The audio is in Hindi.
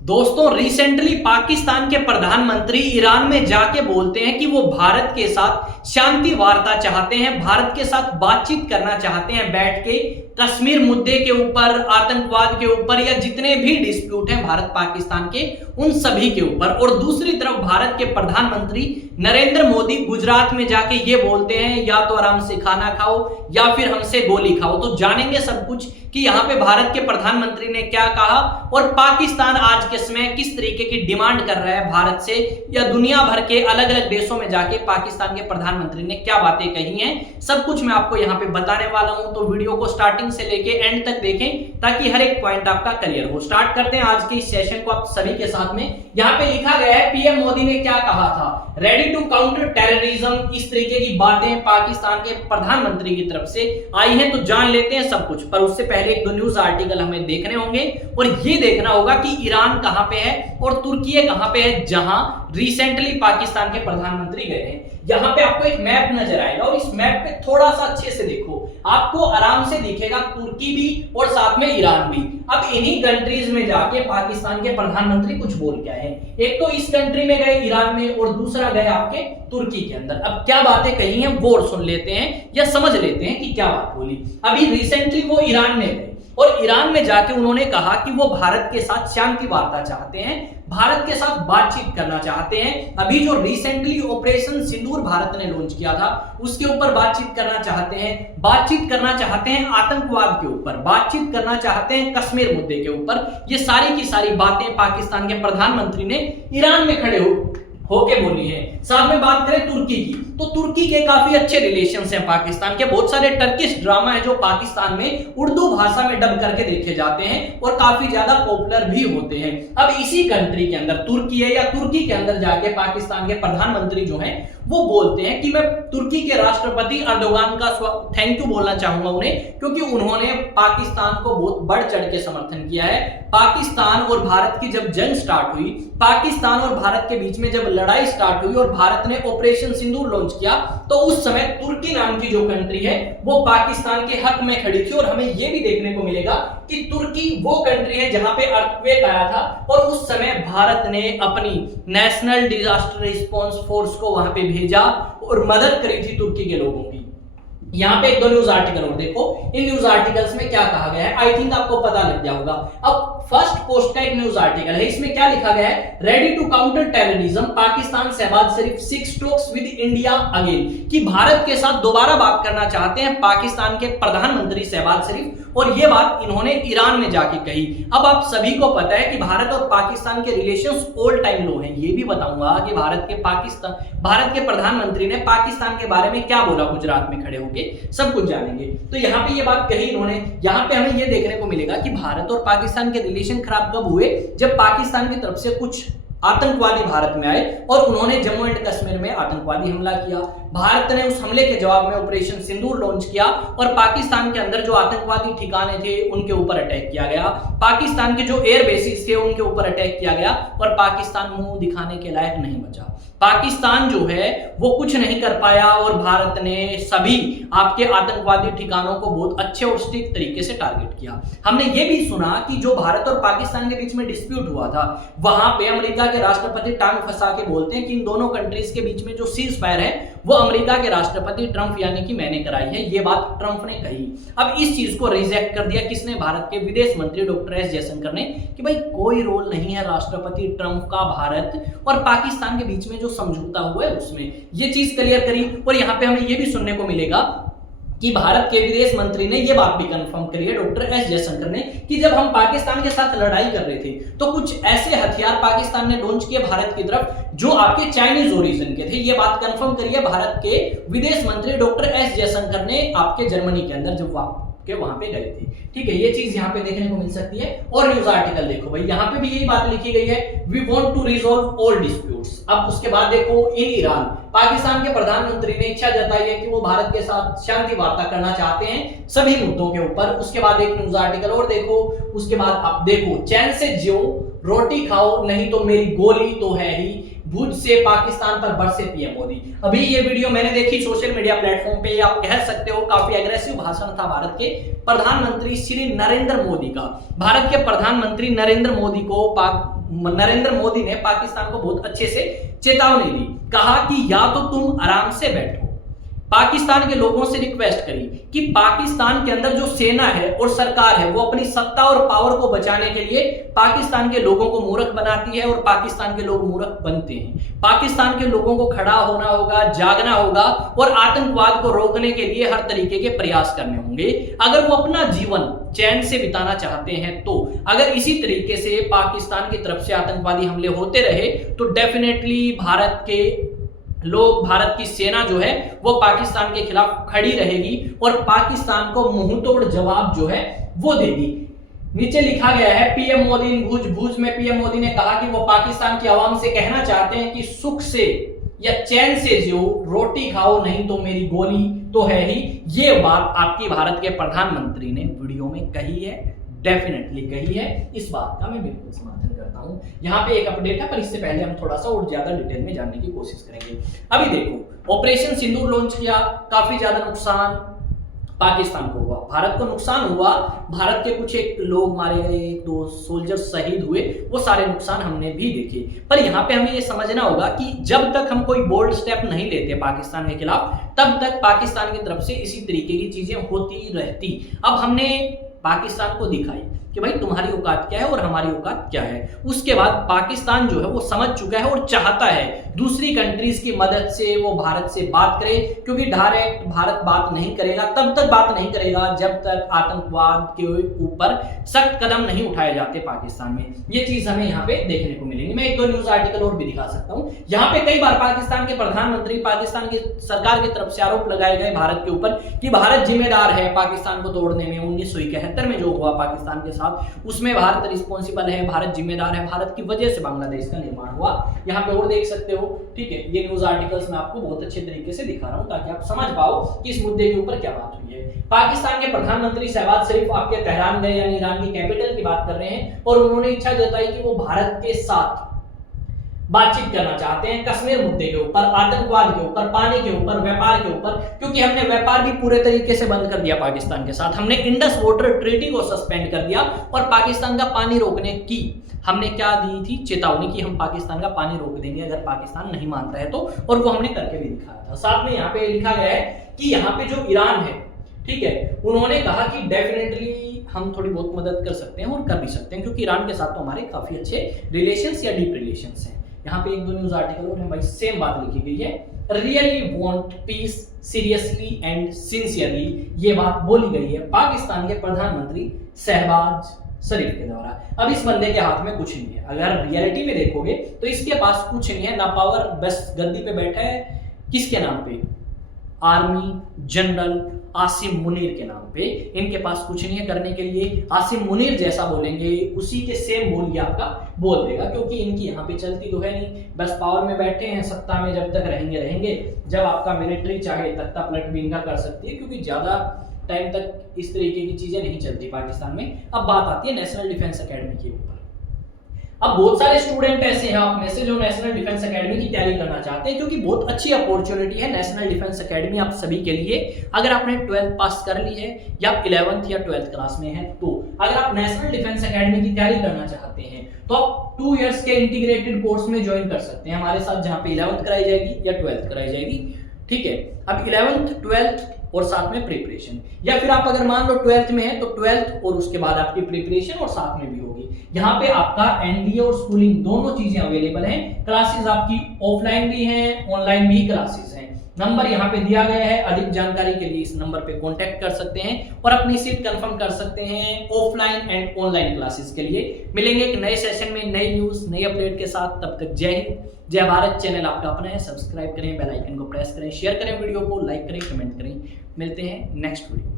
दोस्तों रिसेंटली पाकिस्तान के प्रधानमंत्री ईरान में जाके बोलते हैं कि वो भारत के साथ शांति वार्ता चाहते हैं, भारत के साथ बातचीत करना चाहते हैं बैठ के कश्मीर मुद्दे के ऊपर, आतंकवाद के ऊपर या जितने भी डिस्प्यूट हैं भारत पाकिस्तान के उन सभी के ऊपर। और दूसरी तरफ भारत के प्रधानमंत्री नरेंद्र मोदी गुजरात में जाके ये बोलते हैं या तो आराम से खाना खाओ या फिर हमसे गोली खाओ। तो जानेंगे सब कुछ कि यहाँ पे भारत के प्रधानमंत्री ने क्या कहा और पाकिस्तान आज के समय किस तरीके की डिमांड कर रहा है भारत से, या दुनिया भर के अलग अलग देशों में जाके पाकिस्तान के प्रधानमंत्री ने क्या बातें कही हैं, सब कुछ मैं आपको यहाँ पे बताने वाला हूं। तो वीडियो को स्टार्टिंग से लेके एंड तक देखें ताकि हर एक पॉइंट आपका क्लियर हो। स्टार्ट करते हैं आज के इस सेशन को आप सभी के साथ में। यहाँ पे लिखा गया है पीएम मोदी ने क्या कहा था, रेडी टू काउंटर टेररिज्म, इस तरीके की बातें पाकिस्तान के प्रधानमंत्री की तरफ से आई हैं। तो जान लेते हैं सब कुछ, पर उससे पहले एक दो न्यूज आर्टिकल हमें देखने होंगे और ये देखना होगा कि ईरान कहां पे है और तुर्की कहां पे है जहां रिसेंटली पाकिस्तान के प्रधानमंत्री गए हैं। यहां पे आपको एक मैप नजर आएगा और इस मैप पे थोड़ा सा अच्छे से देखो, आपको आराम से दिखेगा तुर्की भी और साथ में ईरान भी। अब इन्हीं कंट्रीज में जाके पाकिस्तान के प्रधानमंत्री कुछ बोल के आए हैं। एक तो इस कंट्री में गए ईरान में और दूसरा गए आपके तुर्की के अंदर। अब क्या बातें कही हैं वो सुन लेते हैं या समझ लेते हैं कि क्या बात बोली। अभी रिसेंटली वो ईरान में गए और ईरान में जाके उन्होंने कहा कि वो भारत के साथ शांति वार्ता चाहते हैं, भारत के साथ बातचीत करना चाहते हैं। अभी जो रिसेंटली ऑपरेशन सिंदूर भारत ने लॉन्च किया था उसके ऊपर बातचीत करना चाहते हैं, बातचीत करना चाहते हैं आतंकवाद के ऊपर, बातचीत करना चाहते हैं कश्मीर मुद्दे के ऊपर। ये सारी की सारी बातें पाकिस्तान के प्रधानमंत्री ने ईरान में खड़े होके बोली है। साथ में बात करें तुर्की की, तो तुर्की के काफी अच्छे रिलेशंस हैं पाकिस्तान के। बहुत सारे टर्किश ड्रामा है जो पाकिस्तान में उर्दू भाषा में डब करके देखे जाते हैं और काफी ज्यादा पॉपुलर भी होते हैं। अब इसी कंट्री के अंदर तुर्की है या तुर्की के अंदर जाके पाकिस्तान के प्रधानमंत्री जो हैं वो बोलते हैं कि मैं तुर्की के राष्ट्रपति अर्दोगान का थैंक यू बोलना चाहूंगा उन्हें, क्योंकि उन्होंने पाकिस्तान को बहुत बढ़ चढ़ के समर्थन किया है। पाकिस्तान और भारत की जब जंग स्टार्ट हुई, पाकिस्तान और भारत के बीच में जब लड़ाई स्टार्ट हुई और भारत ने ऑपरेशन सिंदूर लॉन्च किया तो उस समय तुर्की नाम की जो कंट्री है वो पाकिस्तान के हक में खड़ी थी। और हमें यह भी देखने को मिलेगा कि तुर्की वो कंट्री है जहां पे अर्थक्वेक आया था और उस समय भारत ने अपनी नेशनल डिजास्टर रिस्पांस फोर्स को वहां पे भेजा और मदद करी थी तुर्की के लोगों की। यहां पे एक दो न्यूज आर्टिकल और देखो, इन न्यूज आर्टिकल्स में क्या कहा गया है आई थिंक आपको पता लग गया होगा। अब फर्स्ट पोस्ट का एक न्यूज आर्टिकल है, इसमें क्या लिखा गया है, ready to counter terrorism, Pakistan Shehbaz Sharif seeks talks with India again, कि भारत के साथ दोबारा बात करना चाहते हैं पाकिस्तान के प्रधानमंत्री शहबाज शरीफ। और ये बात इन्होंने ईरान में जाके कही। अब आप सभी को पता है कि भारत और पाकिस्तान के रिलेशंस ऑल टाइम लो हैं। ये भी बताऊंगा कि भारत के प्रधानमंत्री ने पाकिस्तान के बारे में क्या बोला गुजरात में खड़े होकर, सब कुछ जानेंगे। तो यहाँ पे ये बात कही इन्होंने। यहाँ पे हमें ये देखने को मिलेगा कि भारत और पाकिस्तान के रिलेशन खराब कब हुए, जब पाकिस्तान की तरफ से कुछ आतंकवादी भारत में आए और उन्होंने जम्मू एंड कश्मीर में आतंकवादी हमला किया। भारत ने उस हमले के जवाब में ऑपरेशन सिंदूर लॉन्च किया और पाकिस्तान के अंदर जो आतंकवादी ठिकाने थे उनके ऊपर अटैक किया गया। पाकिस्तान के जो एयर बेसिस थे उनके ऊपर अटैक किया गया और पाकिस्तान मुंह दिखाने के लायक नहीं बचा। पाकिस्तान जो है वो कुछ नहीं कर पाया और भारत ने सभी आपके आतंकवादी ठिकानों को बहुत अच्छे और स्ट्रिक्ट तरीके से टारगेट किया। हमने ये भी सुना कि जो भारत और पाकिस्तान के बीच में डिस्प्यूट हुआ था वहां पे अमेरिका के राष्ट्रपति टांग फंसा के बोलते हैं कि इन दोनों कंट्रीज के बीच में जो सीज फायर है वो अमेरिका के राष्ट्रपति ट्रंप यानी कि मैंने कराई है। ये बात ट्रंप ने कही। अब इस चीज को रिजेक्ट कर दिया किसने, भारत के विदेश मंत्री डॉक्टर एस जयशंकर ने, कि भाई कोई रोल नहीं है राष्ट्रपति ट्रंप का भारत और पाकिस्तान के बीच में जो समझौता हुआ है उसमें। ये चीज क्लियर करी। और यहां पे हमें ये भी सुनने को मिलेगा कि भारत के विदेश मंत्री ने यह बात भी कंफर्म करी है डॉक्टर एस जयशंकर ने, कि जब हम पाकिस्तान के साथ लड़ाई कर रहे थे तो कुछ ऐसे हथियार पाकिस्तान ने लॉन्च किए भारत की तरफ जो आपके चाइनीज ओरिजिन के थे। यह बात कंफर्म करी है भारत के विदेश मंत्री डॉक्टर एस जयशंकर ने आपके जर्मनी के अंदर जब वहां पे गए थे। ठीक है, ये चीज यहाँ पे देखने को मिल सकती है। और न्यूज आर्टिकल देखो भाई, यहाँ पे भी यही बात लिखी गई है, we want to resolve all disputes. अब उसके बाद देखो इन ईरान, पाकिस्तान के प्रधानमंत्री ने इच्छा जताई है कि वो भारत के साथ शांति वार्ता करना चाहते हैं सभी मुद्दों के ऊपर। उसके बाद एक न्यूज आर्टिकल और देखो, उसके बाद आप देखो, चैन से जियो रोटी खाओ नहीं तो मेरी गोली तो है ही, भुज से पाकिस्तान पर बरसे पीएम मोदी। अभी ये वीडियो मैंने देखी सोशल मीडिया प्लेटफॉर्म पे, आप कह सकते हो काफी एग्रेसिव भाषण था भारत के प्रधानमंत्री श्री नरेंद्र मोदी का। भारत के प्रधानमंत्री नरेंद्र मोदी को नरेंद्र मोदी ने पाकिस्तान को बहुत अच्छे से चेतावनी दी, कहा कि या तो तुम आराम से बैठो। पाकिस्तान के लोगों से रिक्वेस्ट करी कि पाकिस्तान के अंदर जो सेना है और सरकार है वो अपनी सत्ता और पावर को बचाने के लिए पाकिस्तान के लोगों को मूर्ख बनाती है और पाकिस्तान के लोग मूर्ख बनते हैं। पाकिस्तान के लोगों को खड़ा होना होगा, जागना होगा और आतंकवाद को रोकने के लिए हर तरीके के प्रयास करने होंगे। अगर वो अपना जीवन चैन से बिताना चाहते हैं तो अगर इसी तरीके से पाकिस्तान की तरफ से आतंकवादी हमले होते रहे तो डेफिनेटली भारत के लोग, भारत की सेना जो है वो पाकिस्तान के खिलाफ खड़ी रहेगी और पाकिस्तान को मुंह तोड़ जवाब जो है वो देगी। नीचे लिखा गया है पीएम मोदी इन भूज में पीएम मोदी ने कहा कि वो पाकिस्तान की आवाम से कहना चाहते हैं कि सुख से या चैन से जियो, रोटी खाओ नहीं तो मेरी गोली तो है ही। ये बात आपकी भारत के प्रधानमंत्री ने वीडियो में कही है, डेफिनेटली कही है। इस बात का मैं बिल्कुल समर्थन करता हूं। यहाँ पे एक अपडेट है पर इससे पहले हम थोड़ा सा और ज्यादा डिटेल में जानने की कोशिश करेंगे। अभी देखो, ऑपरेशन सिंदूर लॉन्च किया, काफी ज्यादा नुकसान पाकिस्तान को हुआ, भारत को नुकसान हुआ, भारत के कुछ एक लोग मारे गए, 2 सोल्जर शहीद हुए, वो सारे नुकसान हमने भी देखे। पर यहाँ पे हमें ये समझना होगा कि जब तक हम कोई बोल्ड स्टेप नहीं लेते पाकिस्तान के खिलाफ तब तक पाकिस्तान की तरफ से इसी तरीके की चीजें होती रहती। अब हमने पाकिस्तान को दिखाई कि भाई तुम्हारी औकात क्या है और हमारी औकात क्या है। उसके बाद पाकिस्तान जो है वो समझ चुका है और चाहता है दूसरी कंट्रीज की मदद से वो भारत से बात करे, क्योंकि डायरेक्ट भारत बात नहीं करेगा, तब तक बात नहीं करेगा जब तक आतंकवाद के ऊपर सख्त कदम नहीं उठाए जाते पाकिस्तान में। ये चीज हमें यहाँ पे देखने को मिलेगी। मैं 1-2 न्यूज आर्टिकल और भी दिखा सकता हूँ। यहाँ पे कई बार पाकिस्तान के प्रधानमंत्री, पाकिस्तान की सरकार की तरफ से आरोप लगाए गए भारत के ऊपर कि भारत जिम्मेदार है पाकिस्तान को तोड़ने में। 1971 में जो हुआ पाकिस्तान के साथ उसमें भारत रिस्पॉन्सिबल है, भारत जिम्मेदार है, भारत की वजह से बांग्लादेश का निर्माण हुआ। यहाँ पे और देख सकते हो, ठीक है। ये न्यूज आर्टिकल्स मैं आपको बहुत अच्छे तरीके से दिखा रहा हूँ ताकि आप समझ पाओ कि इस मुद्दे के ऊपर क्या बात हुई है। पाकिस्तान के प्रधानमंत्री शहबाज शरीफ आपके तेहरान गए, यानी ईरान की कैपिटल की बात कर रहे हैं, और उन्होंने इच्छा जताई कि वो भारत के साथ बातचीत करना चाहते हैं कश्मीर मुद्दे के ऊपर, आतंकवाद के ऊपर, पानी के ऊपर, व्यापार के ऊपर, क्योंकि हमने व्यापार भी पूरे तरीके से बंद कर दिया पाकिस्तान के साथ। हमने इंडस वाटर ट्रीटी को सस्पेंड कर दिया और पाकिस्तान का पानी रोकने की हमने क्या दी थी चेतावनी कि हम पाकिस्तान का पानी रोक देंगे अगर पाकिस्तान नहीं मानता है तो, और वो हमने करके भी दिखाया था। साथ में यहाँ पे लिखा गया है कि यहाँ पे जो ईरान है, ठीक है, उन्होंने कहा कि डेफिनेटली हम थोड़ी बहुत मदद कर सकते हैं और कर भी सकते हैं, क्योंकि ईरान के साथ तो हमारे काफी अच्छे रिलेशंस या डीप रिलेशंस हैं। यहाँ पे 1-2 न्यूज आर्टिकल और है भाई, सेम बात लिखी गई है, really want piece seriously and sincerely, ये बात बोली गई है पाकिस्तान के प्रधानमंत्री शहबाज शरीफ के द्वारा। अब इस बंदे के हाथ में कुछ नहीं है, अगर रियलिटी में देखोगे तो इसके पास कुछ नहीं है, ना पावर, बस गद्दी पे बैठा है किसके नाम पे, आर्मी जनरल आसिम मुनीर के नाम पे। इनके पास कुछ नहीं है करने के लिए। आसिम मुनीर जैसा बोलेंगे उसी के सेम बोलिए आपका बोल देगा, क्योंकि इनकी यहाँ पे चलती तो है नहीं, बस पावर में बैठे हैं, सत्ता में जब तक रहेंगे रहेंगे, जब आपका मिलिट्री चाहे तख्ता पलट भी इनका कर सकती है, क्योंकि ज्यादा टाइम तक इस तरीके की चीजें नहीं चलती पाकिस्तान में। अब बात आती है नेशनल डिफेंस एकेडमी के ऊपर। अब बहुत सारे स्टूडेंट ऐसे हैं आप में से जो नेशनल डिफेंस एकेडमी की तैयारी करना चाहते हैं, क्योंकि बहुत अच्छी अपॉर्चुनिटी है नेशनल डिफेंस एकेडमी आप सभी के लिए। अगर आपने 12th पास कर ली है या 11th या 12th क्लास में है, तो अगर आप नेशनल डिफेंस एकेडमी की तैयारी करना चाहते हैं तो आप 2 इयर्स के इंटीग्रेटेड कोर्स में ज्वाइन कर सकते हैं हमारे साथ, जहां पे 11th कराई जाएगी या 12th कराई जाएगी, ठीक है। अब 11th 12th और साथ में प्रिपरेशन, या फिर आप अगर मान लो 12th में है तो 12th और उसके बाद आपकी प्रिपरेशन और साथ में भी होगी। यहाँ पे आपका एनडीए और स्कूलिंग दोनों चीजें अवेलेबल हैं। क्लासेस आपकी ऑफलाइन भी हैं, ऑनलाइन भी क्लासेस हैं। नंबर यहाँ पे दिया गया है, अधिक जानकारी के लिए इस नंबर पे कांटेक्ट कर सकते हैं और अपनी सीट कंफर्म कर सकते हैं ऑफलाइन एंड ऑनलाइन क्लासेस के लिए। मिलेंगे एक नए सेशन में नई न्यूज नई अपडेट के साथ, तब तक जय हिंद जय भारत। चैनल आपका अपना है, सब्सक्राइब करें, बेल आइकन को प्रेस करें, शेयर करें, वीडियो को लाइक करें, कमेंट करें। मिलते हैं नेक्स्ट वीडियो।